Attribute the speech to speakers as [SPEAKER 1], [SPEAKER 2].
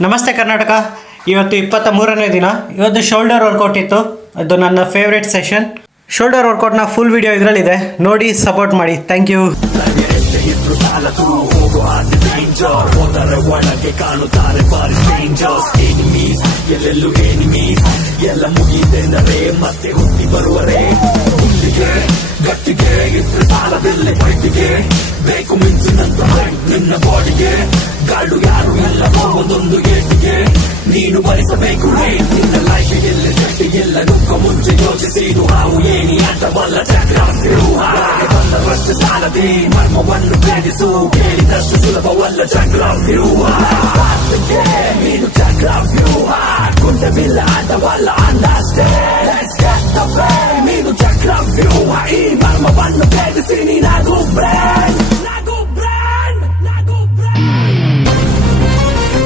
[SPEAKER 1] ನಮಸ್ತೆ ಕರ್ನಾಟಕ. ಇವತ್ತು ಇಪ್ಪತ್ತ ಮೂರನೇ ದಿನ. ಇವತ್ತು ಶೋಲ್ಡರ್ ವರ್ಕೌಟ್ ಇತ್ತು. ಅದು ನನ್ನ ಫೇವ್ರೆಟ್ ಸೆಷನ್ ಶೋಲ್ಡರ್ ವರ್ಕೌಟ್ನ ಫುಲ್ ವಿಡಿಯೋ ಇದರಲ್ಲಿದೆ. ನೋಡಿ ಸಪೋರ್ಟ್ ಮಾಡಿ. ಥ್ಯಾಂಕ್ ಯು
[SPEAKER 2] ಗಟ್ಟಿಗೆ ಇದ್ರೆ ಸಾಲದಲ್ಲೇ ಬೇಕು ಮಿಂಚಿನಂತ ನಿನ್ನ ಬಾಡಿಗೆ ಗಾಡು ಯಾರು ಎಲ್ಲ ಒಂದೊಂದು ನೀನು ಭರಿಸಬೇಕು ನಿನ್ನ ಲೈಫ್ ಗೆಲ್ಲ ಶಕ್ತಿ ಗೆಲ್ಲ ದುಃಖ ಮುಂಚೆ ಯೋಚಿಸಿದು ಹಾವು ಏನಿ ಅಂತವಲ್ಲ ಚಕ್ರಾಸ್ತಿ ಬಂದವಷ್ಟು ಸಾಲದೆ ಮರ್ಮವನ್ನು ಭೇದಿಸು ಕೇಳಿದಷ್ಟು ಸುಲಭವಲ್ಲ ಚಕ್ರಾಸ್ತಿ ನೀನು ಚಕ್ರಾಸ್ತಿ ಕುಂಟವಿಲ್ಲ ಅಂತವಲ್ಲ ಅಂದಾಷ್ಟೇ ನೀನು ಚಕ್ರಾಸ್ತಿ ಈ ಮರ್ಮವನ್ನು ಭೇದಿಸಿ ನೀನಾಗ